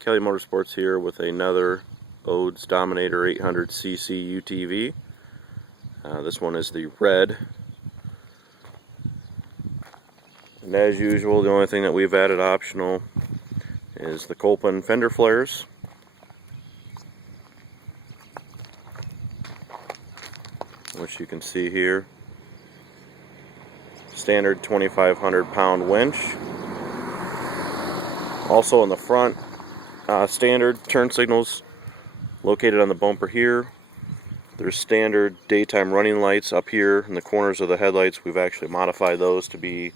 Kelley Motorsports here with another ODES Dominator 800cc UTV. This one is the red. And as usual, the only thing that we've added optional is the Copeland fender flares. Which you can see here. Standard 2,500 pound winch. Also in the front, standard turn signals located on the bumper here. There's standard daytime running lights up here in the corners of the headlights. We've actually modified those to be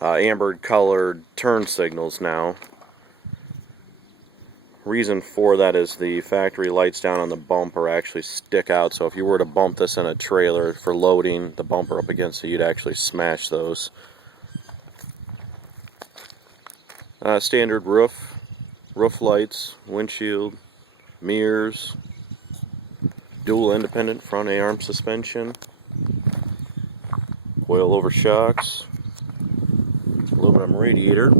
amber colored turn signals now. Reason for that is the factory lights down on the bumper actually stick out, so if you were to bump this in a trailer for loading the bumper up against it, you'd actually smash those. Standard roof lights, windshield, mirrors, dual independent front A-arm suspension, coil over shocks, aluminum radiator,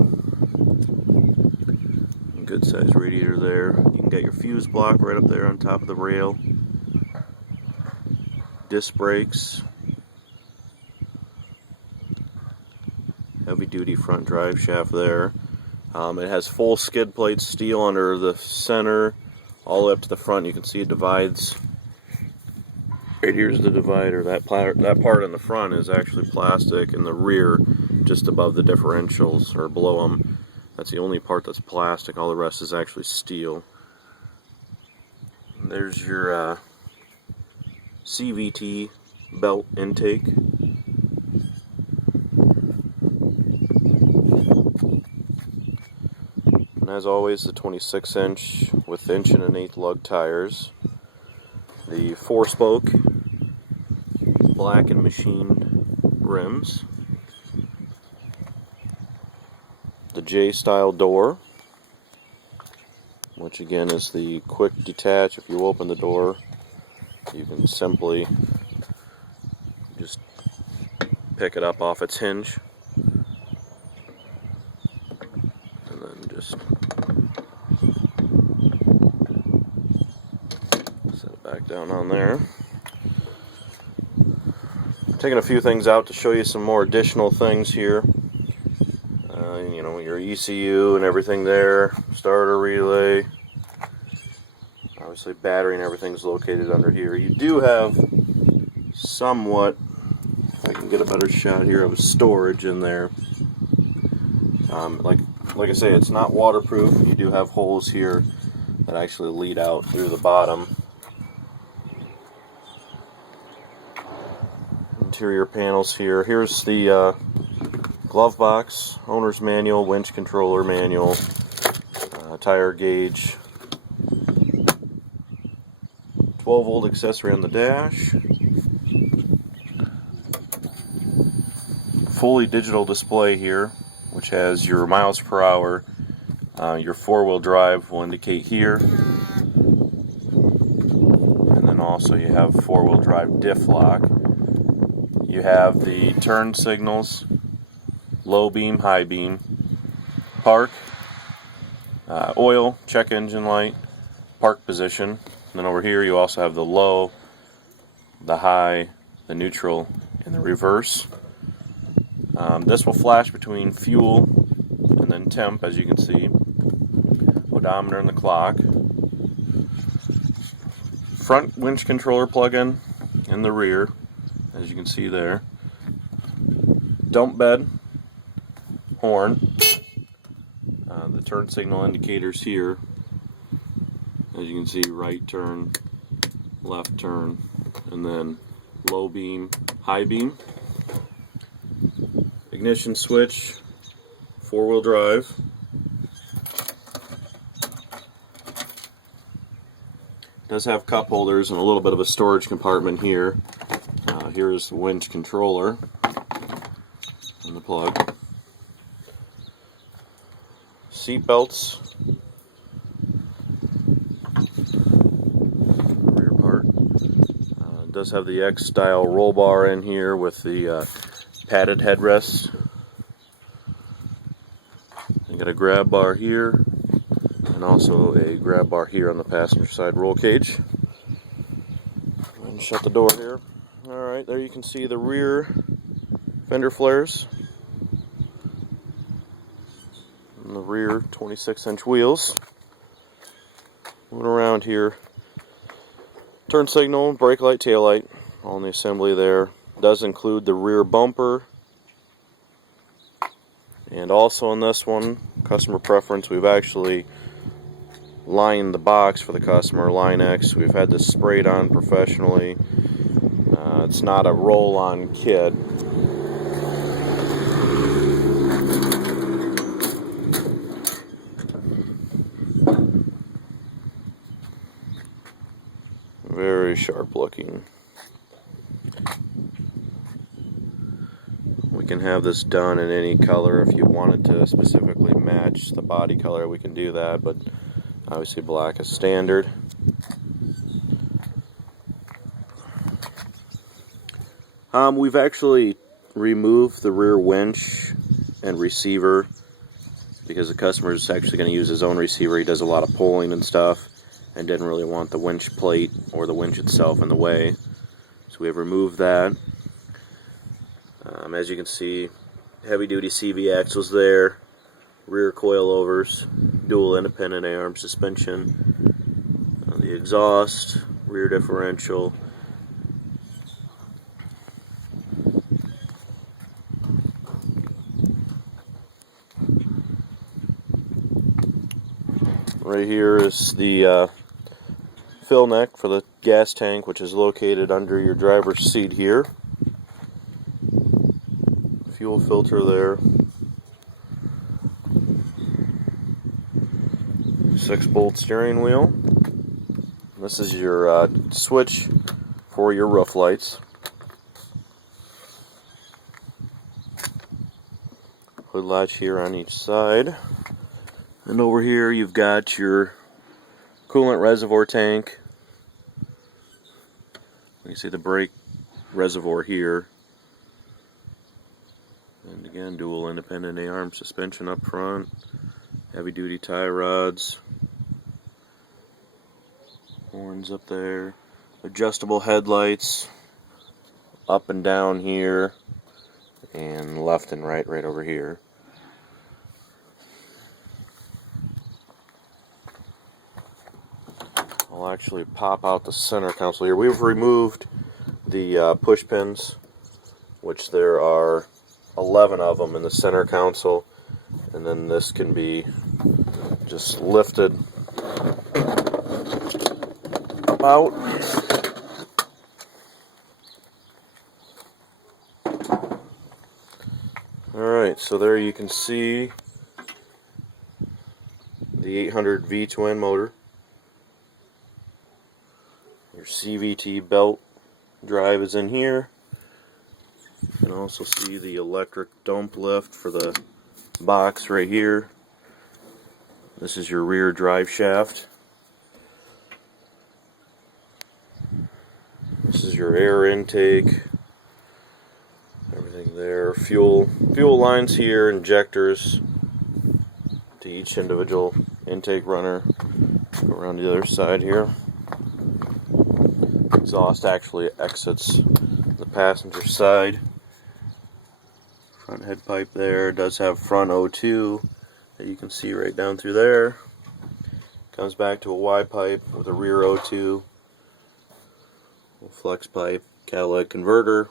good sized radiator there. You can get your fuse block right up there on top of the rail, disc brakes, heavy duty front drive shaft there. It has full skid plate steel under the center all the way up to the front. You can see it divides. Right here's the divider. That part in the front is actually plastic, and the rear just above the differentials or below them, that's the only part that's plastic. All the rest is actually steel. And there's your CVT belt intake. And as always, the 26-inch with 1 1/8" lug tires. The 4-spoke black and machined rims. The J-style door, which again is the quick detach. If you open the door, you can simply just pick it up off its hinge. And then just set it back down on there. I'm taking a few things out to show you some more additional things here. You know, your ECU and everything there, starter relay, obviously battery and everything's located under here. You do have somewhat, if I can get a better shot here, of storage in there. Like I say, it's not waterproof. You do have holes here that actually lead out through the bottom. Interior panels here. Here's the glove box, owner's manual, winch controller manual, tire gauge, 12-volt accessory on the dash, fully digital display here, which has your miles per hour. Your 4-wheel drive will indicate here, and then also you have 4-wheel drive diff lock. You have the turn signals, low beam, high beam, park, oil, check engine light, park position. And then over here you also have the low, the high, the neutral, and the reverse. This will flash between fuel and then temp, as you can see. Odometer and the clock. Front winch controller plug-in in the rear, as you can see there. Dump bed, horn, the turn signal indicators here, as you can see, right turn, left turn, and then low beam, high beam. Ignition switch, 4-wheel drive. It does have cup holders and a little bit of a storage compartment here. Here's the winch controller and the plug. Seat belts, rear part. It does have the X-style roll bar in here with the padded headrests. You got a grab bar here, and also a grab bar here on the passenger side roll cage. And shut the door here. Alright, there you can see the rear fender flares and the rear 26-inch wheels. Moving around here, turn signal, brake light, tail light, all in the assembly there. Does include the rear bumper. And also on this one, customer preference, we've actually lined the box for the customer, Line X. We've had this sprayed on professionally. It's not a roll-on kit. Very sharp looking. We can have this done in any color. If you wanted to specifically match the body color, we can do that, but obviously black is standard. We've actually removed the rear winch and receiver because the customer is actually going to use his own receiver. He does a lot of pulling and stuff and didn't really want the winch plate or the winch itself in the way. So we have removed that. As you can see, heavy duty CV axles there, rear coilovers, dual independent A-arm suspension, the exhaust, rear differential. Right here is the fill neck for the gas tank, which is located under your driver's seat here. Fuel filter there. 6-bolt steering wheel. This is your switch for your roof lights. Hood latch here on each side. And over here you've got your coolant reservoir tank. You can see the brake reservoir here. And again, dual independent A-arm suspension up front. Heavy duty tie rods. Horns up there. Adjustable headlights. Up and down here. And left and right over here. I'll actually pop out the center console here. We've removed the push pins, which there are 11 of them in the center console, and then this can be just lifted up out. Alright, so there you can see the 800 V-twin motor. Your CVT belt drive is in here. You can also see the electric dump lift for the box right here. This is your rear drive shaft. This is your air intake. Everything there. Fuel lines here, injectors to each individual intake runner. Go around the other side here. Exhaust actually exits the passenger side. Front head pipe there. Does have front O2 that you can see right down through there. Comes back to a Y pipe with a rear O2. Flex pipe, catalytic converter.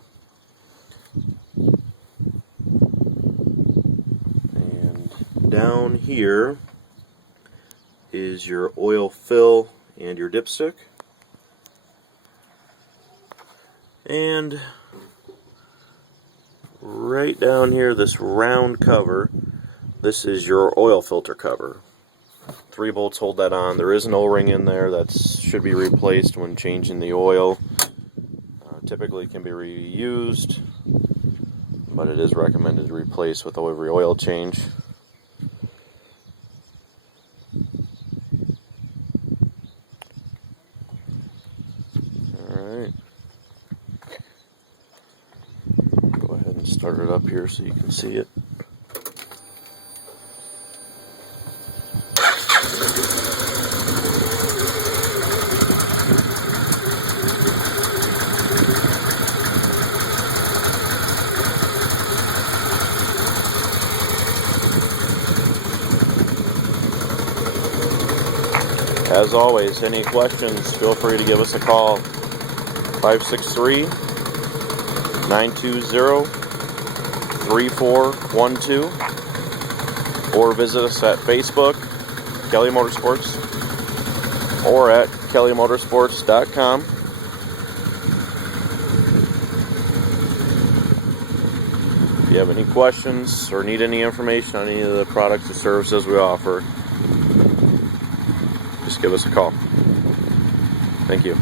And down here is your oil fill and your dipstick. And right down here, this round cover, this is your oil filter cover. 3 bolts hold that on. There is an O-ring in there that should be replaced when changing the oil. Typically can be reused, but it is recommended to replace with every oil change. Alright. Go ahead and start it up here so you can see it. As always, any questions, feel free to give us a call. 563-920-3412, or visit us at Facebook, Kelley Motorsports, or at kelleymotorsports.com. If you have any questions or need any information on any of the products or services we offer, just give us a call. Thank you.